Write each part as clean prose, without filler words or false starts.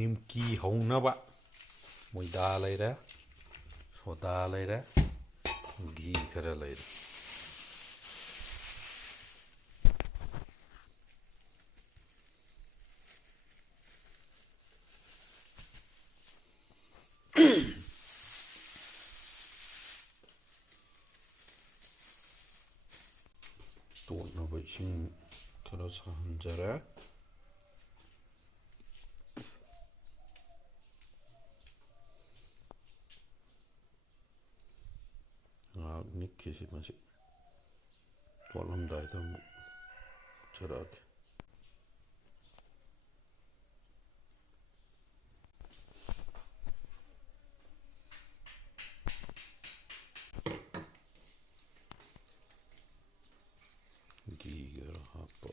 ꯅꯤꯝꯀꯤ ꯍꯧꯅꯕ ꯃꯣꯏꯗꯥ ꯂꯩꯔꯦ, ꯁꯣꯗꯥ ꯂꯩꯔꯦ, ꯘꯤ ꯈꯔ ꯂꯩꯔꯦ. ꯇꯣꯠꯅꯕ ꯏꯁꯤꯡ ꯈꯔ ꯁꯥꯍꯟꯖꯔꯦ. ꯉꯥꯏꯍꯥꯛ ꯅꯤꯛꯈꯤꯁꯤ ꯃꯁꯤ. ꯇꯣꯠꯂꯝꯗꯥꯏꯗ ꯑꯃꯨꯛ ꯆꯔꯛꯑꯒꯦ. ꯘꯤ ꯈꯔ ꯍꯥꯞꯄ.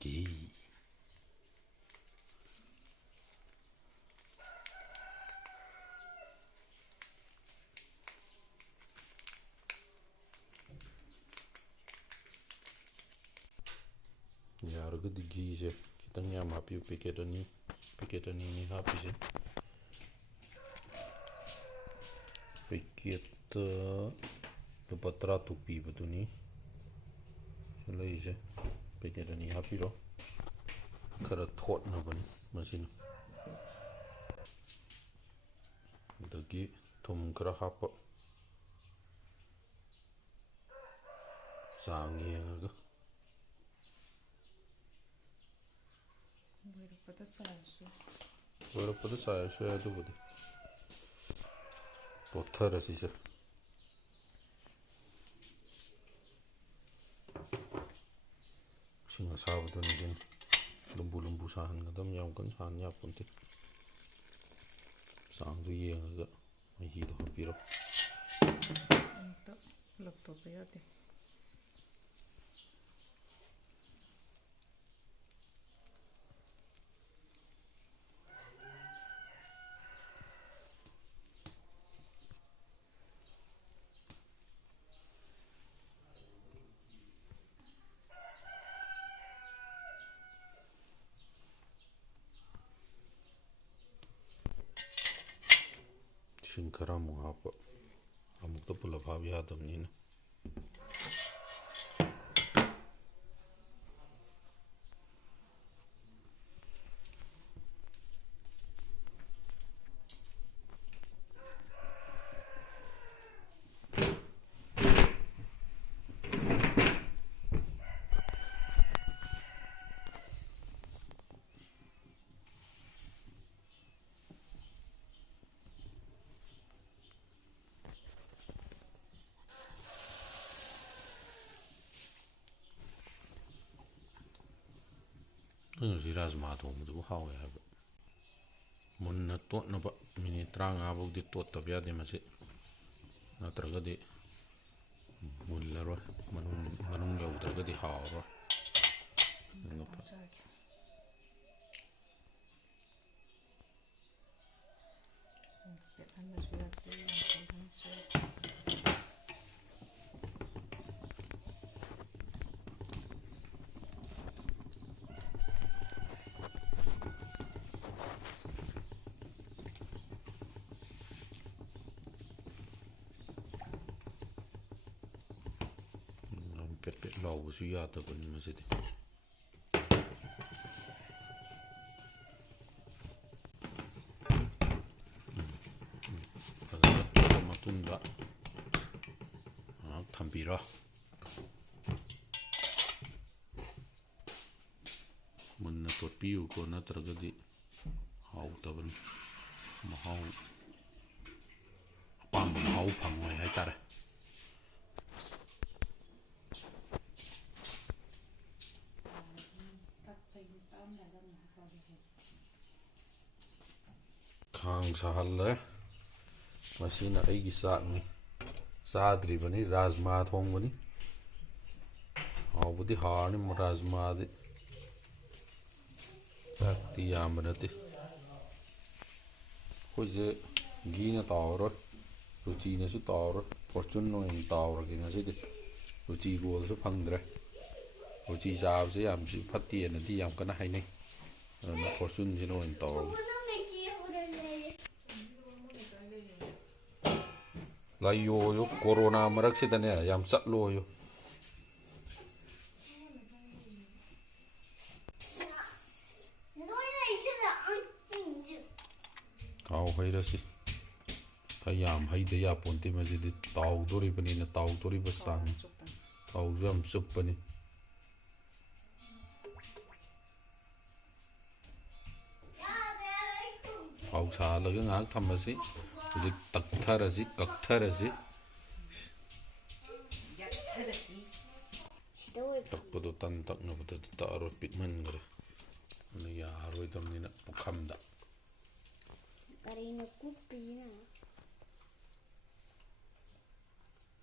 ꯘꯤ ꯌꯥꯔꯒꯗꯤ ꯘꯤꯁꯦ ꯈꯤꯇꯪ ꯌꯥꯝ ꯍꯥꯞꯄꯤꯌꯨ. ꯄꯦꯀꯦꯠ ꯑꯅꯤꯅꯤ ꯍꯥꯞꯄꯤꯁꯦ. ꯄꯦꯀꯦꯠꯇ ꯂꯨꯄꯥ 12 ꯄꯤꯕꯗꯨꯅꯤ ꯂꯩꯁꯦ. ꯄꯦꯀꯦꯠ 2 ꯍꯥꯞꯄꯤꯔꯣ. ꯈꯔ ꯊꯣꯠꯅꯕꯅꯤ ꯃꯁꯤꯅ. ꯑꯗꯒꯤ ꯊꯨꯝ ꯈꯔ ꯍꯥꯞꯄ, ꯆꯥꯡ ꯌꯦꯡꯉꯒ. ꯂꯣꯏꯔꯛꯄꯗ ꯆꯥꯏꯔꯁꯨ ꯌꯥꯏ. ꯑꯗꯨꯕꯨꯗꯤ ꯇꯣꯠꯊꯔꯁꯤꯁꯦ. ꯏꯁꯤꯡ ꯑꯁꯥꯕꯗꯨꯅ ꯂꯨꯝꯕꯨ ꯁꯥꯍꯟꯒꯗꯕꯅꯤ. ꯌꯥꯝ ꯀꯟꯅ ꯁꯥꯍꯟ ꯌꯥꯄꯣꯟꯇꯦ. ꯆꯥꯡꯗꯨ ꯌꯦꯡꯉꯒ ꯃꯍꯤꯗꯣ ꯍꯥꯞꯄꯤꯔꯣ. ꯂꯧꯊꯣꯛꯄ ꯌꯥꯗꯦ. ꯏꯁꯤꯡ ꯈꯔ ꯑꯃꯨꯛ ꯍꯥꯞꯄ. ꯑꯃꯨꯛꯇ ꯄꯨꯂꯞ ꯍꯥꯞ ꯌꯥꯗꯕꯅꯤꯅ. ꯉꯁꯤ ꯔꯥꯖꯃꯥ ꯊꯣꯡꯕꯗꯨꯕꯨ ꯍꯥꯎꯋꯦ ꯍꯥꯏꯕ. ꯃꯨꯟꯅ ꯇꯣꯠꯅꯕ ꯃꯤꯅꯤꯠ 35 ꯐꯥꯎꯗꯤ ꯇꯣꯠꯇꯕ ꯌꯥꯗꯦ ꯃꯁꯤ. ꯅꯠꯇ꯭ꯔꯒꯗꯤ ꯃꯨꯜꯂꯔꯣꯏ. ꯃꯅꯨꯡ ꯌꯧꯗ꯭ꯔꯒꯗꯤ ꯍꯥꯎꯔꯔꯣꯏ. ꯄꯦꯠ ꯄꯦꯠ ꯂꯥꯎꯕꯁꯨ ꯌꯥꯗꯕꯅꯤ ꯃꯁꯤꯗꯤ. ꯐꯖꯅ ꯇꯣꯠꯂ ꯃꯇꯨꯡꯗ ꯉꯥꯏꯍꯥꯛ ꯊꯝꯕꯤꯔꯣ. ꯃꯨꯟꯅ ꯇꯣꯠꯄꯤꯌꯨꯀꯣ. ꯅꯠꯇ꯭ꯔꯒꯗꯤ ꯍꯥꯎꯇꯕꯅꯤ. ꯑꯄꯥꯝꯕ ꯃꯍꯥꯎ ꯐꯪꯉꯣꯏ ꯍꯥꯏꯇꯥꯔꯦ. ꯈꯥꯡ ꯁꯥꯍꯜꯂꯦ. ꯃꯁꯤꯅ ꯑꯩꯒꯤ ꯆꯥꯛꯅꯤ. ꯆꯥꯗ꯭ꯔꯤꯕꯅꯤ. ꯔꯥꯖꯃꯥ ꯊꯣꯡꯕꯅꯤ. ꯍꯥꯎꯕꯨꯗꯤ ꯍꯥꯎꯔꯅꯤ ꯔꯥꯖꯃꯥꯗꯤ. ꯆꯥꯛꯇꯤ ꯌꯥꯝꯕ ꯅꯠꯇꯦ. ꯑꯩꯈꯣꯏꯁꯦ ꯘꯤꯅ ꯇꯥꯎꯔꯔꯣꯏ. ꯔꯨꯆꯤꯅꯁꯨ ꯇꯥꯎꯔꯔꯣꯏ. ꯐꯣꯔꯆꯨꯟ ꯑꯣꯏꯅ ꯇꯥꯎꯔꯒꯦ ꯉꯁꯤꯗꯤ. ꯔꯨꯆꯤ ꯒꯣꯜꯁꯨ ꯐꯪꯗ꯭ꯔꯦ. ꯎꯆꯤ ꯆꯥꯕꯁꯦ ꯌꯥꯝꯁꯨ ꯐꯠꯇꯦꯅꯗꯤ ꯌꯥꯝ ꯀꯟꯅ ꯍꯥꯏꯅꯩ ꯑꯗꯨꯅ ꯐꯣꯔꯆꯨꯟꯁꯤꯅ ꯑꯣꯏꯅ ꯇꯧꯔꯒꯦ ꯂꯩꯌꯣꯌꯨ ꯀꯣꯔꯣꯅꯥ ꯃꯔꯛꯁꯤꯗꯅꯦ ꯌꯥꯝ ꯆꯠꯂꯣꯌꯨ ꯀꯥꯎ ꯍꯩꯔꯁꯤ ꯌꯥꯝ ꯍꯩꯗ ꯌꯥꯄꯣꯟꯇꯦ ꯃꯁꯤꯗꯤ ꯇꯥꯎꯗꯣꯔꯤꯕꯅꯤꯅ ꯇꯥꯎꯗꯣꯔꯤꯕ ꯆꯥꯡ ꯊꯥꯎꯁꯨ ꯌꯥꯝ ꯆꯨꯞꯄꯅꯤ ꯊꯥꯎ ꯁꯥꯍꯜꯂꯒ ꯉꯥꯏꯍꯥꯛ ꯊꯝꯃꯁꯤ ꯍꯧꯖꯤꯛ ꯀꯛꯊꯔꯁꯤ ꯇꯛꯄꯗꯣ ꯇꯟ ꯇꯛꯅꯕꯗ ꯇꯛꯑꯔꯣꯏ ꯄꯤꯛꯃꯟꯈ꯭ꯔꯦ ꯑꯗꯨꯅ ꯌꯥꯔꯔꯣꯏꯗꯕꯅꯤꯅ ꯄꯨꯈꯝꯗ ꯀꯔꯤꯅꯣ ꯀꯨꯞꯄꯤꯁꯤꯅ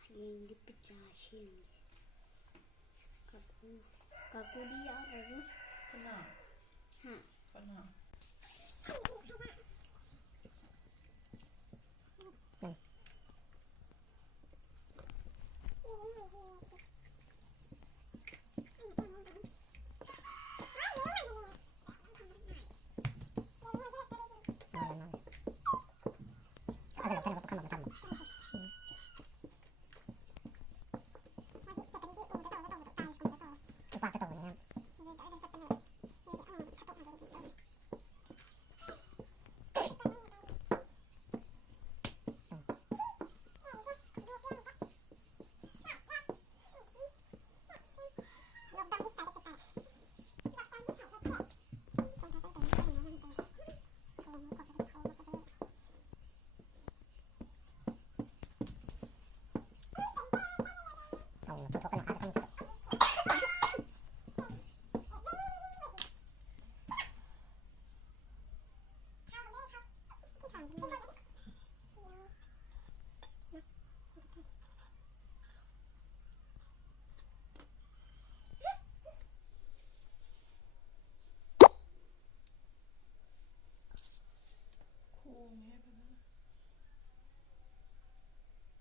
ꯍꯌꯦꯡꯗꯤ ꯄꯤꯖꯥ ꯁꯦꯝꯁꯦ ꯀꯥꯀꯨꯗꯤ ꯌꯥꯎꯔꯔꯣꯏ ꯀꯅꯥ ꯀꯅꯥ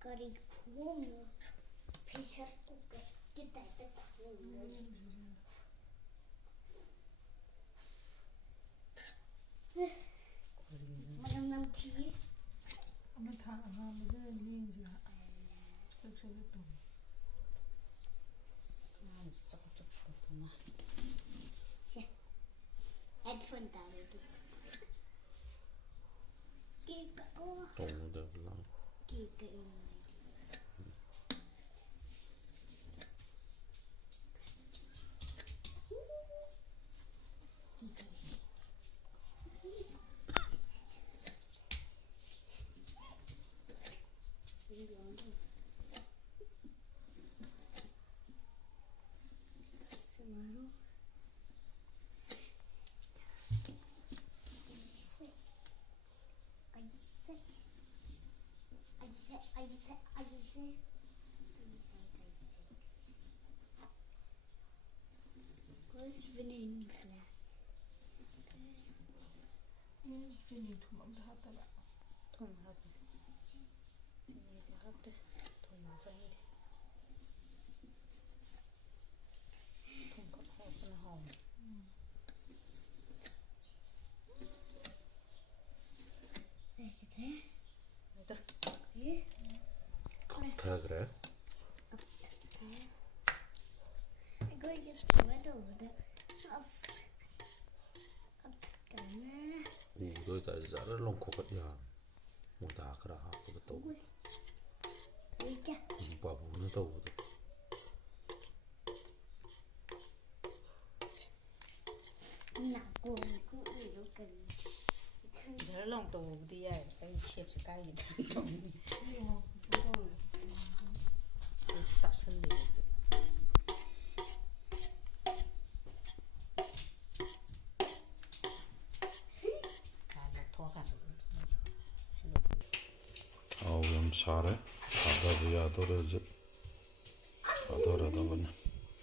Kari khungo pressure cooker kita itu khungo madam namthi ama tha ama mudde yengji chak to se headphone ta itu kika oh ꯇꯧꯒꯗꯕ kika Semaru What's benin kala? chini thum am tha ta ba thùng hấp chini thì hấp đi thùng dây đi thùng có hộp nó hồng Đây sẽ được thế. 다 그래? 이거 이게 뭐야 뭐다. 우도 자를 놓고 그냥 뭐다 그라 하고 또 이게 바보는 또 우도 나고 이렇게 giờ lòng tù thì anh xếp cho cái gì đó tắt sân liền 아우 좀 잘해 가다도 야도를 이제 가더라다거나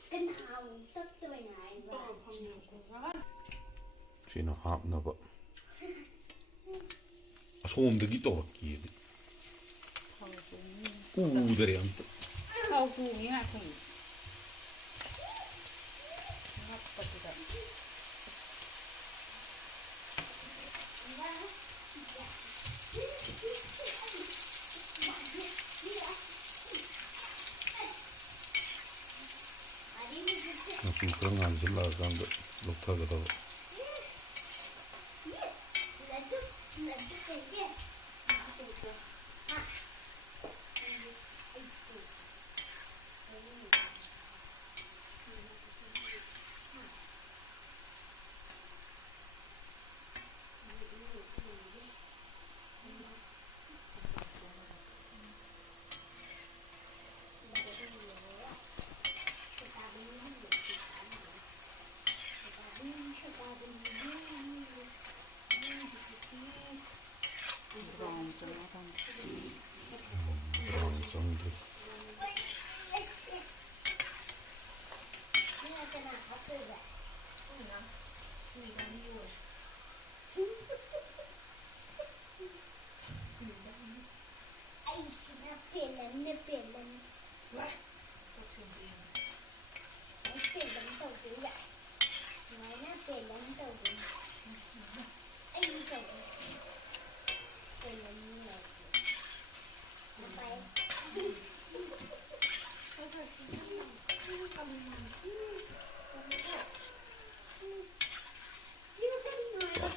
cái nào tất tôi này và 쥐나 합나봐 소음득이 또 바뀌네 우들이 안 thau chu nghĩ là thùng ꯃꯁꯤ ꯈꯔ ꯉꯥꯟꯁꯤꯜꯂꯛꯑꯀꯥꯟꯗ ꯂꯧꯊꯒꯗꯕ brown chana kan brown changde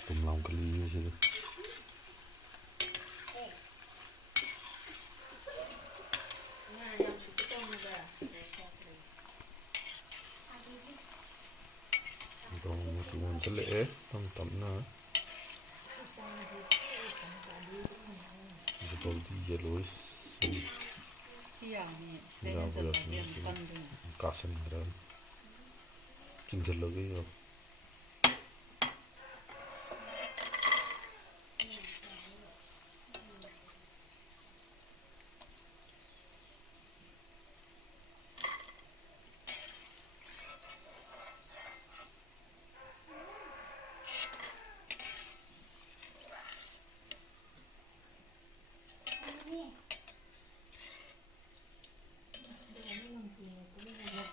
tum lam kali sih dong musuhan sele tam na jadi yellowish siang ni selain jalan yang pandai kasen kan cincin lagi ya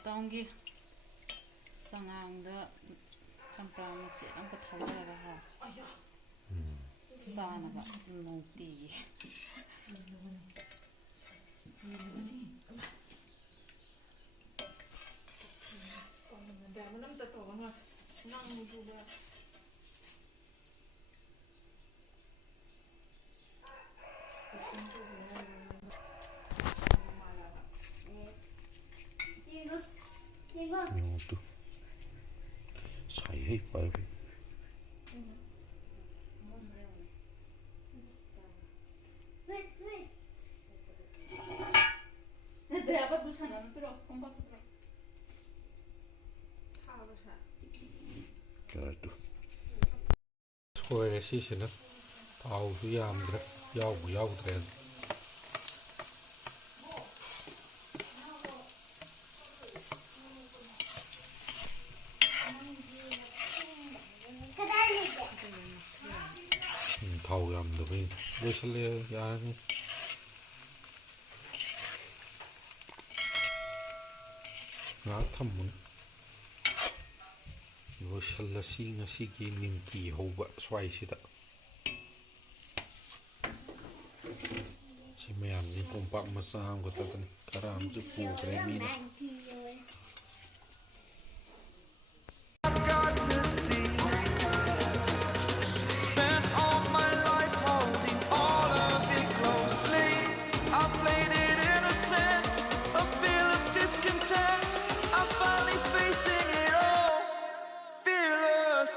lockdowngi sangangda champra mache amka thalaraga ha aya sanaga noti da manam ta to na nang mu ba Yang tu saya baik Ada apa tu sana? Pero kompak tu. Tahu sah. tu soalnya sih sih tahu tu ya ambil yau tren thầu làm được đi đây sẽ lên ra ngã thầm muốn rồi sẽ là xí cái niềm kỳ hậu bạ xoay xí đó chỉ mẹ ăn đi cùng bạn mà sao của ta này cả làm giúp phụ cái mi này Fearless.